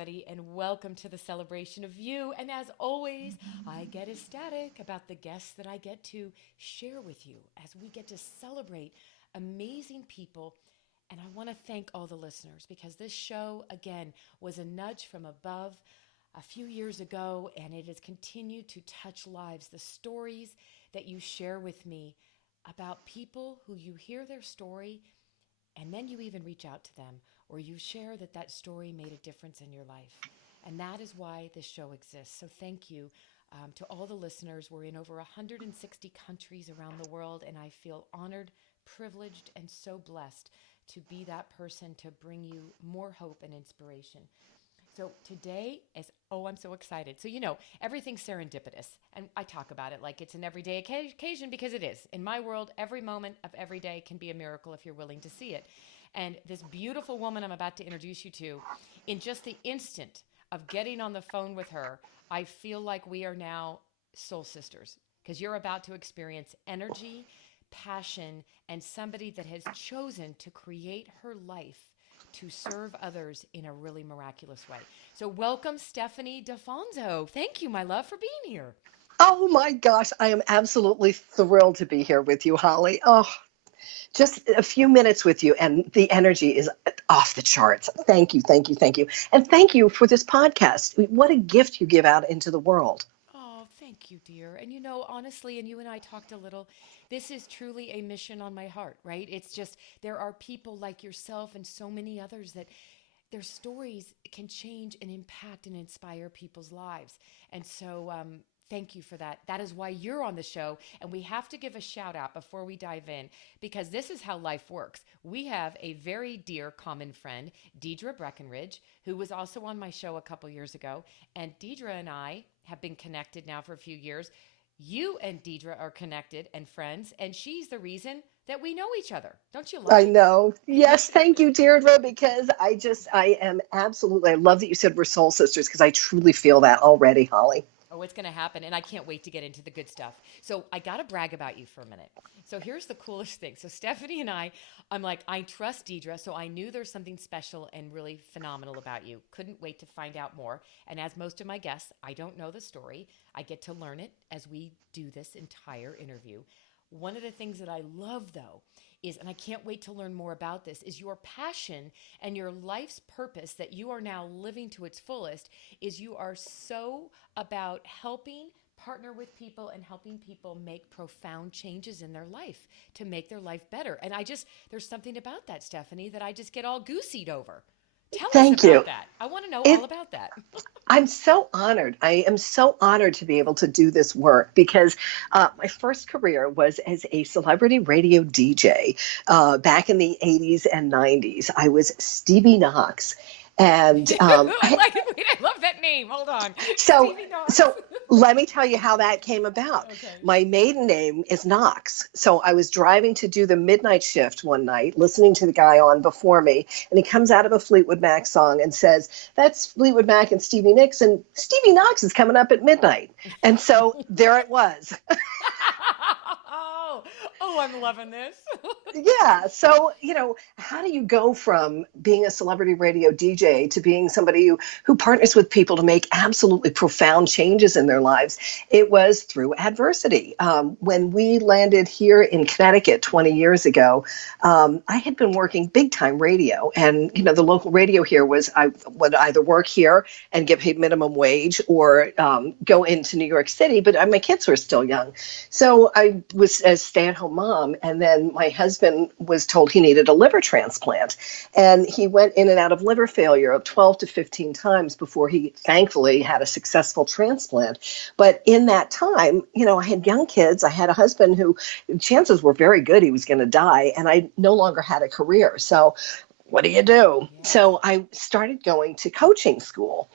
everybody, and welcome to the celebration of you. And as always, I get ecstatic about the guests that I get to share with you as we get to celebrate amazing people. And I want to thank all the listeners because this show, again, was a nudge from above a few years ago, and it has continued to touch lives. The stories that you share with me about people who you hear their story and then you even reach out to them or you share that that story made a difference in your life. And that is why this show exists. So thank you to all the listeners. We're in over 160 countries around the world, and I feel honored, privileged, and so blessed to be that person to bring you more hope and inspiration. So today is, oh, I'm so excited. So, everything's serendipitous. And I talk about it like it's an everyday occasion because it is. In my world, every moment of every day can be a miracle if you're willing to see it. And this beautiful woman I'm about to introduce you to, in just the instant of getting on the phone with her, I feel like we are now soul sisters because you're about to experience energy, passion, and somebody that has chosen to create her life to serve others in a really miraculous way. So welcome, Stephanie Dalfonzo. Thank you, my love, for being here. Oh my gosh, I am absolutely thrilled to be here with you, Holly. Oh, just a few minutes with you, and the energy is off the charts. Thank you, thank you, thank you. And thank you for this podcast. What a gift you give out into the world. Oh, thank you, dear. And honestly, and you and I talked a little, this is truly a mission on my heart, right? It's just there are people like yourself and so many others that their stories can change and impact and inspire people's lives. And so, thank you for that. That is why you're on the show. And we have to give a shout out before we dive in, because this is how life works. We have a very dear common friend, Deidre Breckenridge, who was also on my show a couple years ago. And Deidre and I have been connected now for a few years. You and Deidre are connected and friends, and she's the reason that we know each other. Don't you love I it? know. Yes, thank you, Deirdre, because I am absolutely, I love that you said we're soul sisters because I truly feel that already, Holly. Oh, it's going to happen. And I can't wait to get into the good stuff. So I got to brag about you for a minute. So here's the coolest thing. So Stephanie and I'm like, I trust Deidre. So I knew there's something special and really phenomenal about you. Couldn't wait to find out more. And as most of my guests, I don't know the story. I get to learn it as we do this entire interview. One of the things that I love, though, is, and I can't wait to learn more about this, is your passion and your life's purpose that you are now living to its fullest is you are so about helping partner with people and helping people make profound changes in their life to make their life better. And there's something about that, Stephanie, that I just get all gooseyed over. Tell us Thank about you. that. I want to know all It, about that. I'm so honored. I am so honored to be able to do this work because my first career was as a celebrity radio DJ back in the 80s and 90s. I was Stevie Knox. And Wait, I love that name. Hold on. so, Stevie Knox. so let me tell you how that came about. Okay. My maiden name is Knox. So I was driving to do the midnight shift one night, listening to the guy on before me, and he comes out of a Fleetwood Mac song and says, "That's Fleetwood Mac and Stevie Nicks, and Stevie Knox is coming up at midnight." And so there it was. Oh, I'm loving this. Yeah. So, how do you go from being a celebrity radio DJ to being somebody who partners with people to make absolutely profound changes in their lives? It was through adversity. When we landed here in Connecticut 20 years ago, I had been working big time radio. And, the local radio here was I would either work here and get paid minimum wage or go into New York City. But my kids were still young. So I was a stay-at-home mom, and then my husband was told he needed a liver transplant, and he went in and out of liver failure 12 to 15 times before he thankfully had a successful transplant. But in that time, I had young kids. I had a husband who chances were very good he was going to die, and I no longer had a career. So what do you do? Yeah. So I started going to coaching school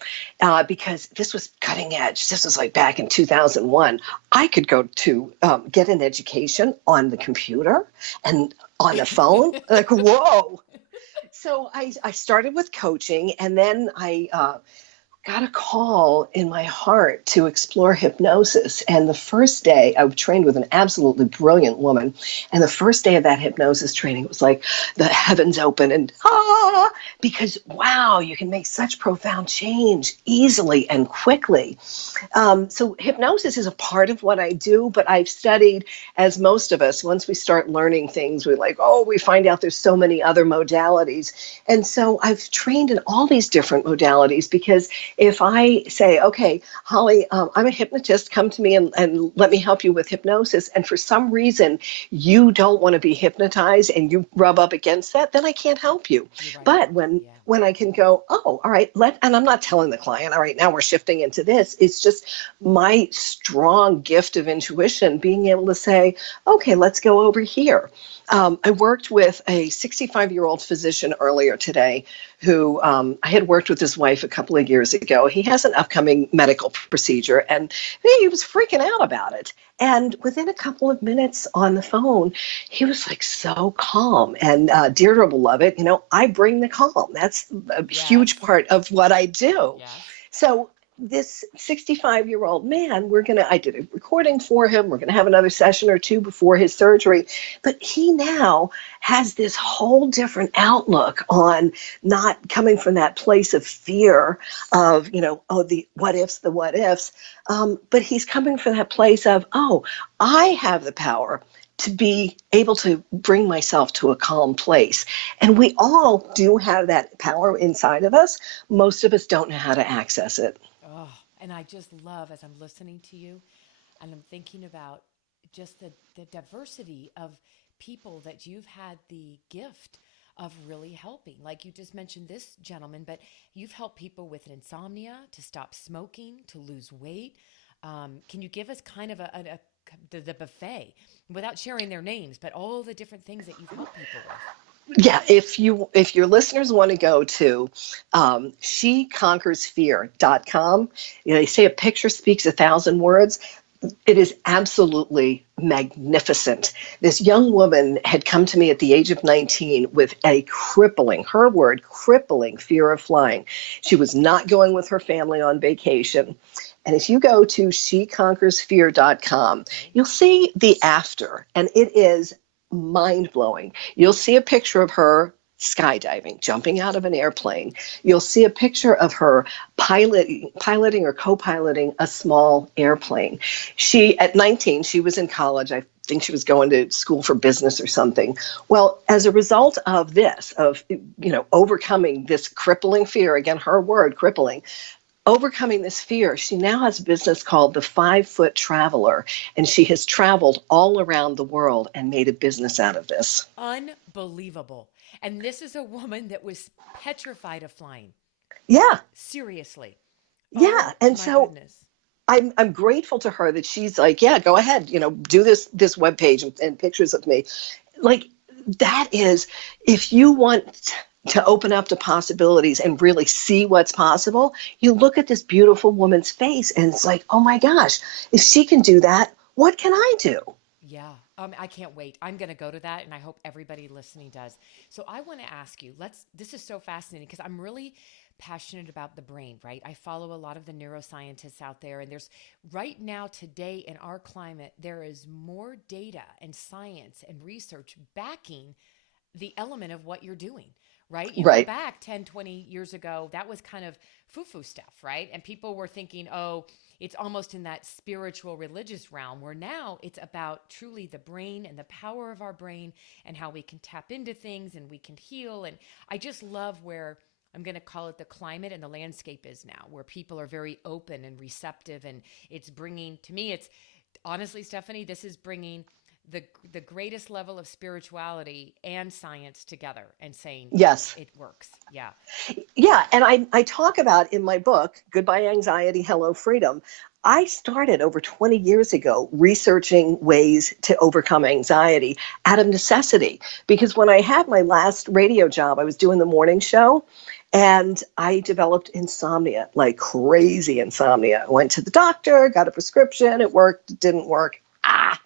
because this was cutting edge. This was like back in 2001. I could go to get an education on the computer and on the phone. Like, whoa. So I started with coaching, and then I got a call in my heart to explore hypnosis. And the first day I trained with an absolutely brilliant woman. And the first day of that hypnosis training, it was like the heavens open and because wow, you can make such profound change easily and quickly. So hypnosis is a part of what I do, but I've studied, as most of us, once we start learning things, we're like, oh, we find out there's so many other modalities. And so I've trained in all these different modalities because if I say, okay, Holly, I'm a hypnotist, come to me and let me help you with hypnosis. And for some reason, you don't want to be hypnotized and you rub up against that, then I can't help you. Right. But when I can go, oh, all right, and I'm not telling the client, all right, now we're shifting into this. It's just my strong gift of intuition, being able to say, okay, let's go over here. I worked with a 65-year-old physician earlier today who I had worked with his wife a couple of years ago. He has an upcoming medical procedure, and he was freaking out about it. And within a couple of minutes on the phone, he was like so calm. And Deirdre will love it. I bring the calm. That's a huge part of what I do. Yes. So this 65-year-old man, I did a recording for him. We're going to have another session or two before his surgery. But he now has this whole different outlook on not coming from that place of fear of, the what ifs. But he's coming from that place of, I have the power to be able to bring myself to a calm place. And we all do have that power inside of us. Most of us don't know how to access it. Oh, and I just love as I'm listening to you and I'm thinking about just the diversity of people that you've had the gift of really helping. Like you just mentioned this gentleman, but you've helped people with insomnia, to stop smoking, to lose weight. Can you give us kind of the buffet without sharing their names, but all the different things that you've helped people with? Yeah, if your listeners want to go to sheconquersfear.com, they say a picture speaks 1,000 words. It is absolutely magnificent. This young woman had come to me at the age of 19 with a crippling fear of flying. She was not going with her family on vacation. And if you go to sheconquersfear.com, you'll see the after, and it is mind-blowing. You'll see a picture of her skydiving, jumping out of an airplane. You'll see a picture of her piloting or co-piloting a small airplane. At 19, she was in college. I think she was going to school for business or something. Well, as a result of this, overcoming this crippling fear, again, her word, crippling, overcoming this fear, she now has a business called the 5-Foot Traveler, and she has traveled all around the world and made a business out of this. Unbelievable. And this is a woman that was petrified of flying. Yeah. Seriously. Yeah. Oh, and so goodness. I'm grateful to her that she's like, yeah, go ahead, do this webpage and pictures of me. Like, that is, if you want to open up to possibilities and really see what's possible, you look at this beautiful woman's face and it's like, oh my gosh, if she can do that, what can I do? Yeah. I can't wait. I'm going to go to that, and I hope everybody listening does. So I want to ask you, this is so fascinating because I'm really passionate about the brain, right? I follow a lot of the neuroscientists out there, and there's right now today in our climate, there is more data and science and research backing the element of what you're doing. Right? You go back 10, 20 years ago, that was kind of foo-foo stuff, right? And people were thinking, oh, it's almost in that spiritual religious realm, where now it's about truly the brain and the power of our brain and how we can tap into things and we can heal. And I just love where I'm going to call it the climate and the landscape is now, where people are very open and receptive. And it's bringing, to me, it's honestly, Stephanie, this is bringing the greatest level of spirituality and science together and saying, yes, it works. Yeah. Yeah. And I talk about in my book, Goodbye Anxiety, Hello Freedom. I started over 20 years ago researching ways to overcome anxiety out of necessity, because when I had my last radio job, I was doing the morning show. And I developed insomnia, like crazy insomnia. I went to the doctor, got a prescription. It worked, didn't work.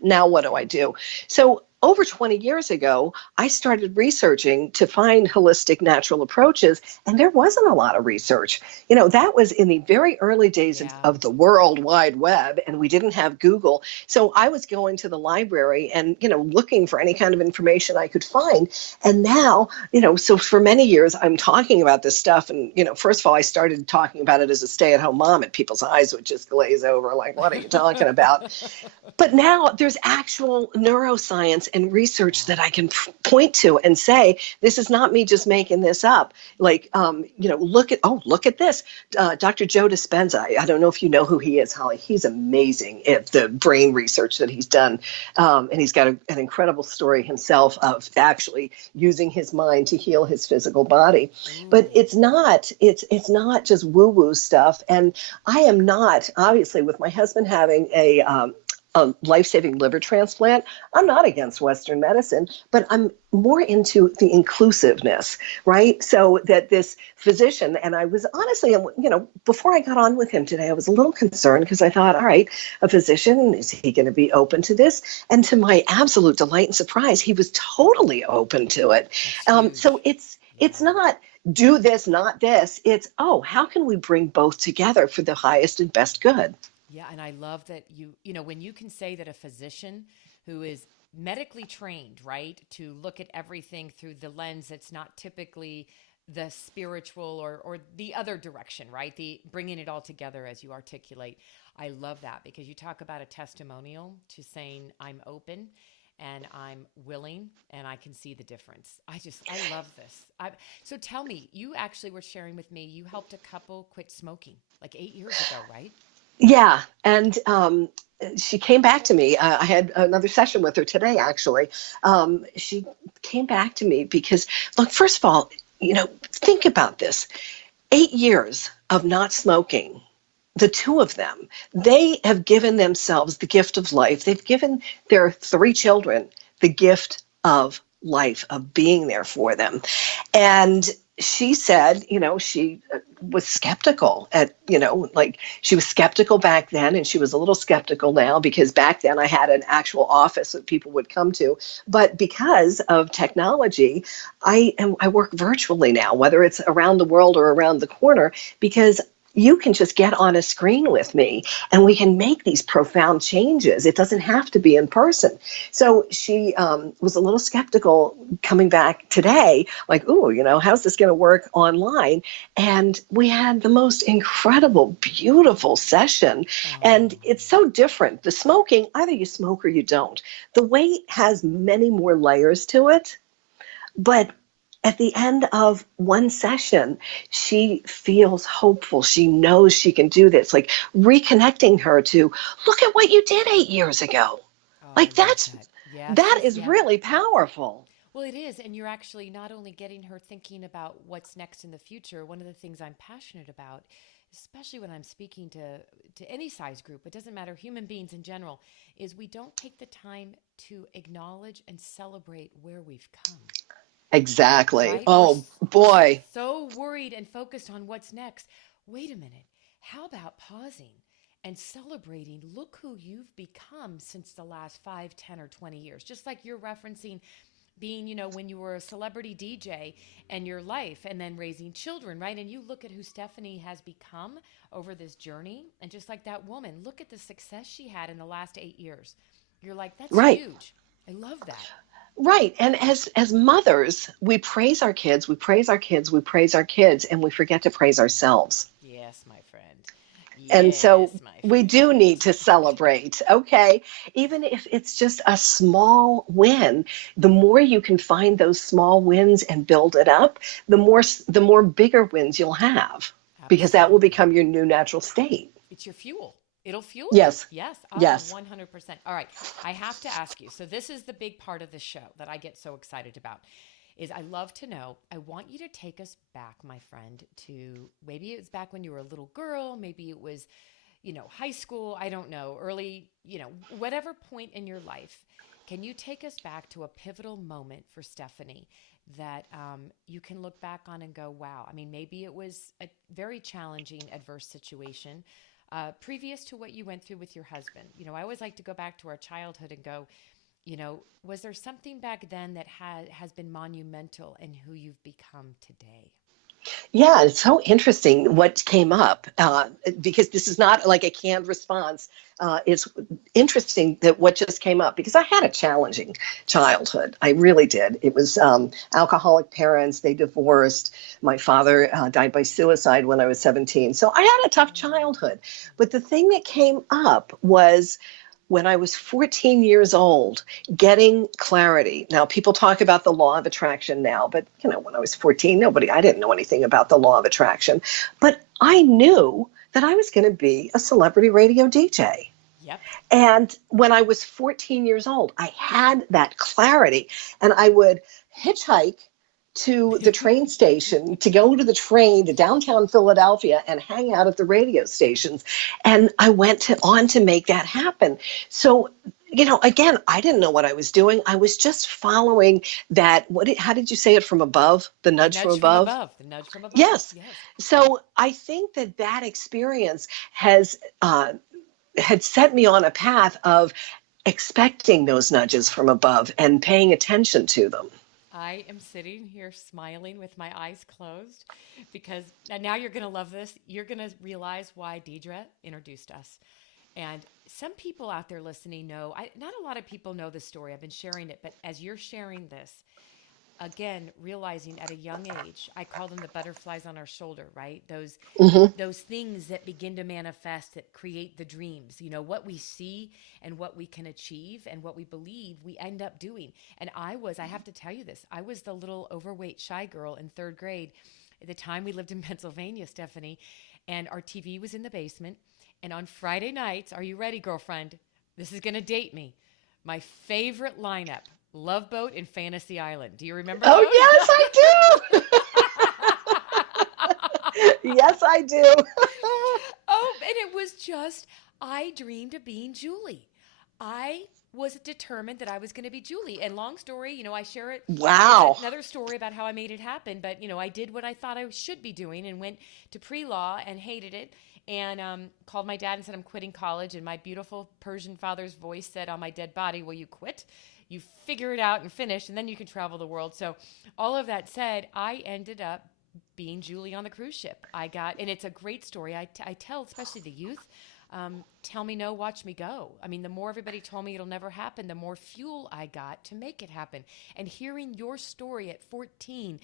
Now what do I do? So over 20 years ago, I started researching to find holistic natural approaches, and there wasn't a lot of research. That was in the very early days Yeah. of the World Wide Web, and we didn't have Google. So I was going to the library and, looking for any kind of information I could find. And now, so for many years, I'm talking about this stuff. And, first of all, I started talking about it as a stay-at-home mom, and people's eyes would just glaze over like, what are you talking about? But now there's actual neuroscience and research Yeah. that I can point to and say, this is not me just making this up. Like, look at this. Dr. Joe Dispenza, I don't know if you know who he is, Holly. He's amazing at the brain research that he's done. And he's got an incredible story himself of actually using his mind to heal his physical body. But Ooh. it's not just woo-woo stuff. And I am not, obviously, with my husband having a life-saving liver transplant, I'm not against Western medicine, but I'm more into the inclusiveness, right? So that this physician, and I was honestly, before I got on with him today, I was a little concerned because I thought, all right, a physician, is he going to be open to this? And to my absolute delight and surprise, he was totally open to it. That's So huge. it's Yeah. not do this, not this. It's, oh, how can we bring both together for the highest and best good? Yeah, and I love that when you can say that a physician who is medically trained, right, to look at everything through the lens that's not typically the spiritual or the other direction, right? The bringing it all together as you articulate. I love that because you talk about a testimonial to saying I'm open and I'm willing and I can see the difference. I love this. So tell me, you actually were sharing with me you helped a couple quit smoking like 8 years ago, right? Yeah, and she came back to me. I had another session with her today, actually. She came back to me because, look, first of all, think about this. 8 years of not smoking, the two of them, they have given themselves the gift of life. They've given their three children the gift of life, of being there for them. And she said, she was skeptical like she was skeptical back then, and she was a little skeptical now because back then I had an actual office that people would come to. But because of technology, I work virtually now, whether it's around the world or around the corner, because you can just get on a screen with me and we can make these profound changes. It doesn't have to be in person. So she was a little skeptical coming back today, like, ooh, how's this going to work online? And we had the most incredible, beautiful session. And Oh, it's so different. The smoking, either you smoke or you don't. The weight has many more layers to it, but at the end of one session, she feels hopeful. She knows she can do this, like reconnecting her to look at what you did 8 years ago. oh, I Like love that's that. Yes, that is yeah. really powerful. Well, it is. And you're actually not only getting her thinking about what's next in the future, one of the things I'm passionate about, especially when I'm speaking to any size group, it doesn't matter, human beings in general, is we don't take the time to acknowledge and celebrate where we've come, Exactly. right? Oh boy. So worried and focused on what's next. Wait a minute. How about pausing and celebrating? Look who you've become since the last 5, 10, or 20 years. Just like you're referencing being, when you were a celebrity DJ and your life and then raising children, right? And you look at who Stephanie has become over this journey. And just like that woman, look at the success she had in the last 8 years. You're like, that's Right. huge. I love that. Right. And as mothers, we praise our kids, we praise our kids, we praise our kids, and we forget to praise ourselves. Yes, my friend. And so Yes, my we do need to friend. celebrate, okay? Even if it's just a small win, the more you can find those small wins and build it up, the more bigger wins you'll have, because that will Absolutely. become your new natural state. It's your fuel. It'll fuel you. Yes. Yes. Oh, Yes. 100%. All right. I have to ask you. So this is the big part of the show that I get so excited about is I love to know. I want you to take us back, my friend, to maybe it was back when you were a little girl, maybe it was, high school, I don't know, early, whatever point in your life. Can you take us back to a pivotal moment for Stephanie that you can look back on and go, wow? I mean, maybe it was a very challenging, adverse situation previous to what you went through with your husband. I always like to go back to our childhood and go, Was there something back then that has been monumental in who you've become today? Yeah, it's so interesting what came up because this is not like a canned response. It's interesting that what just came up because I had a challenging childhood. I really did. It was alcoholic parents. They divorced. My father died by suicide when I was 17. So I had a tough childhood. But the thing that came up was when I was 14 years old, getting clarity. Now, people talk about the law of attraction now, but when I was 14, I didn't know anything about the law of attraction. But I knew that I was going to be a celebrity radio DJ. Yep. And when I was 14 years old, I had that clarity, and I would hitchhike to the train station to go to the train to downtown Philadelphia and hang out at the radio stations. And I went on to make that happen. So, again, I didn't know what I was doing. I was just following that. How did you say it, from above? The nudge from above? The nudge from above. Yes. So I think that experience had set me on a path of expecting those nudges from above and paying attention to them. I am sitting here smiling with my eyes closed because now you're going to love this. You're going to realize why Deidre introduced us. And some people out there listening know, not a lot of people know this story. I've been sharing it, but as you're sharing this, again, realizing at a young age, I call them the butterflies on our shoulder, right? Those things that begin to manifest that create the dreams. What we see and what we can achieve and what we believe we end up doing. And I have to tell you this, I was the little overweight shy girl in third grade. At the time we lived in Pennsylvania, Stephanie, and our TV was in the basement. And on Friday nights, are you ready, girlfriend? This is going to date me. My favorite lineup, Love Boat and Fantasy Island. Do you remember those? Oh, yes, I do. Yes, I do. Oh, and it was just, I dreamed of being Julie. I was determined that I was going to be Julie. And long story, I share it. Wow. It's another story about how I made it happen. But, I did what I thought I should be doing and went to pre-law and hated it. And called my dad and said, I'm quitting college. And my beautiful Persian father's voice said on my dead body, will you quit? You figure it out and finish, and then you can travel the world. So all of that said, I ended up being Julie on the cruise ship. And it's a great story. I tell, especially the youth, tell me no, watch me go. I mean, the more everybody told me it'll never happen, the more fuel I got to make it happen. And hearing your story at 14,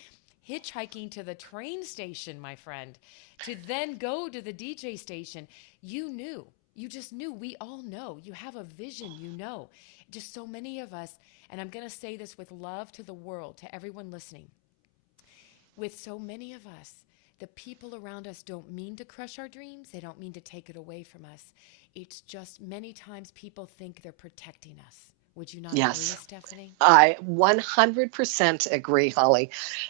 hitchhiking to the train station, my friend, to then go to the DJ station, you just knew. We all know. You have a vision, Just so many of us, and I'm going to say this with love to the world, to everyone listening. With so many of us, the people around us don't mean to crush our dreams. They don't mean to take it away from us. It's just many times people think they're protecting us. Would you not agree, Stephanie? I 100% agree, Holly.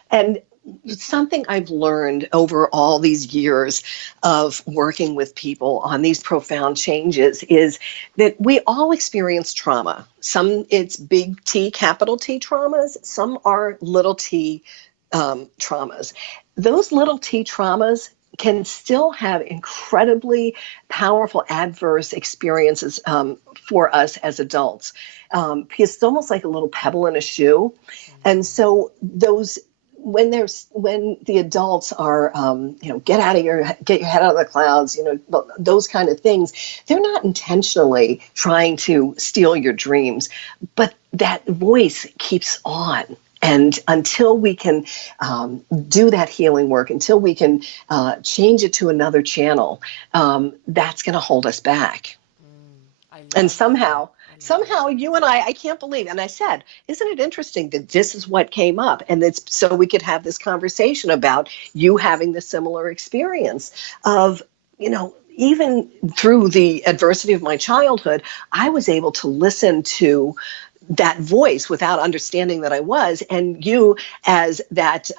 And something I've learned over all these years of working with people on these profound changes is that we all experience trauma. Some it's big T, capital T traumas. Some are little t traumas. Those little t traumas can still have incredibly powerful adverse experiences for us as adults. Because it's almost like a little pebble in a shoe. And so when the adults are, get your head out of the clouds, those kind of things, they're not intentionally trying to steal your dreams, but that voice keeps on. And until we can do that healing work, until we can change it to another channel, that's going to hold us back. And somehow you and I can't believe, and I said, isn't it interesting that this is what came up? And it's so we could have this conversation about you having the similar experience of, even through the adversity of my childhood, I was able to listen to that voice without understanding that I was. And you, as that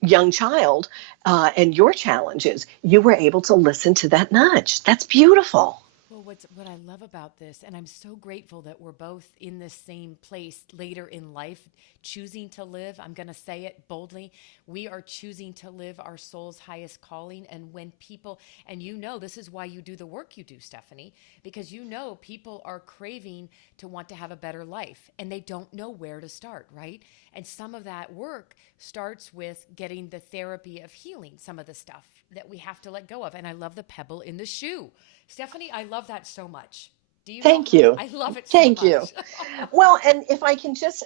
young child and your challenges, you were able to listen to that nudge. That's beautiful. Well, what I love about this, and I'm so grateful that we're both in the same place later in life, choosing to live. I'm going to say it boldly. We are choosing to live our soul's highest calling. And when people, and this is why you do the work you do, Stephanie, because people are craving to want to have a better life and they don't know where to start, right? And some of that work starts with getting the therapy of healing some of the stuff that we have to let go of. And I love the pebble in the shoe. Stephanie, I love that so much. Do you know? Thank you. I love it so Thank you. much. Well, and if I can just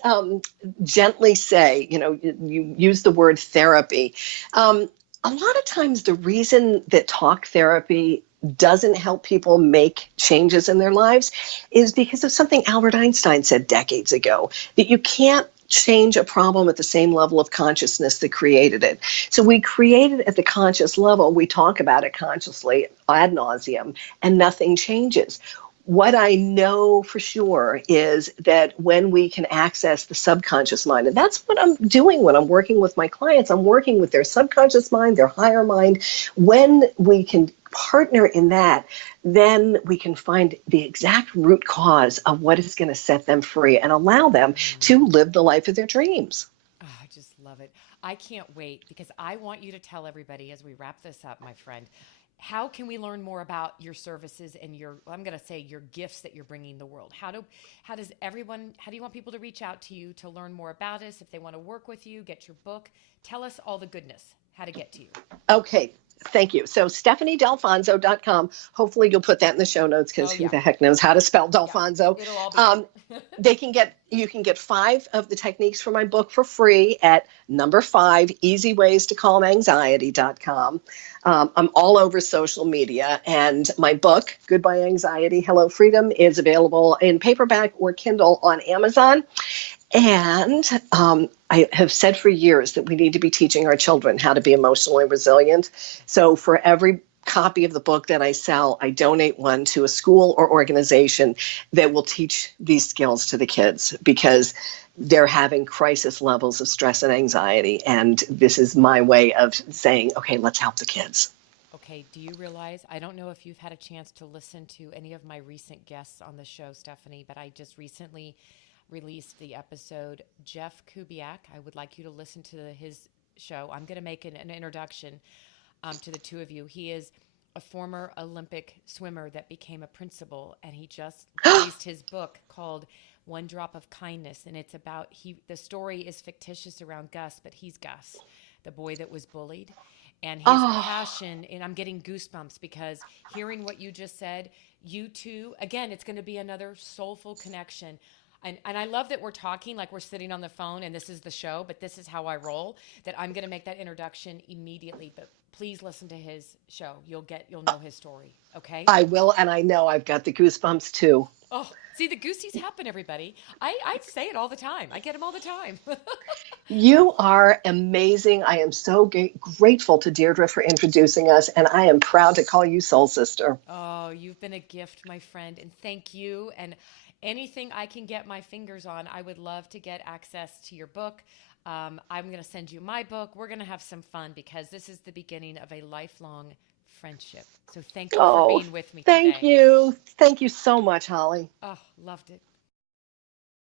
gently say, you use the word therapy. A lot of times, the reason that talk therapy doesn't help people make changes in their lives is because of something Albert Einstein said decades ago, that you can't change a problem at the same level of consciousness that created it. So we create it at the conscious level. We talk about it consciously ad nauseum, and nothing changes. What I know for sure is that when we can access the subconscious mind, and that's what I'm doing when I'm working with my clients, I'm working with their subconscious mind, their higher mind. When we can partner in that, then we can find the exact root cause of what is going to set them free and allow them to live the life of their dreams. Oh, I just love it. I can't wait because I want you to tell everybody as we wrap this up, my friend, how can we learn more about your services and I'm going to say your gifts that you're bringing the world? How do you want people to reach out to you to learn more about us? If they want to work with you, get your book, tell us all the goodness, how to get to you. Okay. Thank you. So StephanieDalfonzo.com. Hopefully you'll put that in the show notes because who the heck knows how to spell Dalfonzo. Yeah, it'll all be You can get 5 of the techniques for my book for free at number 5, easyways-to-calm-anxiety.com. I'm all over social media, and my book, Goodbye Anxiety, Hello Freedom, is available in paperback or Kindle on Amazon. And I have said for years that we need to be teaching our children how to be emotionally resilient. So for every copy of the book that I sell, I donate one to a school or organization that will teach these skills to the kids because they're having crisis levels of stress and anxiety. And this is my way of saying, okay, let's help the kids. Okay, do you realize, I don't know if you've had a chance to listen to any of my recent guests on the show, Stephanie, but I just recently released the episode. Jeff Kubiak, I would like you to listen to his show. I'm going to make an introduction to the two of you. He is a former Olympic swimmer that became a principal, and he just released his book called One Drop of Kindness, and it's about the story is fictitious around Gus, but he's Gus, the boy that was bullied. And his passion, and I'm getting goosebumps because hearing what you just said, you two, again, it's going to be another soulful connection. And I love that we're talking like we're sitting on the phone and this is the show, but this is how I roll, that I'm going to make that introduction immediately. But please listen to his show. You'll know his story. Okay. I will. And I know I've got the goosebumps too. Oh, see, the goosies happen, everybody. I say it all the time. I get them all the time. You are amazing. I am so grateful to Deirdre for introducing us, and I am proud to call you Soul Sister. Oh, you've been a gift, my friend, and thank you. And anything I can get my fingers on, I would love to get access to your book. I'm going to send you my book. We're going to have some fun because this is the beginning of a lifelong friendship. So thank you for being with me today. Thank you. Thank you so much, Holly. Oh, loved it.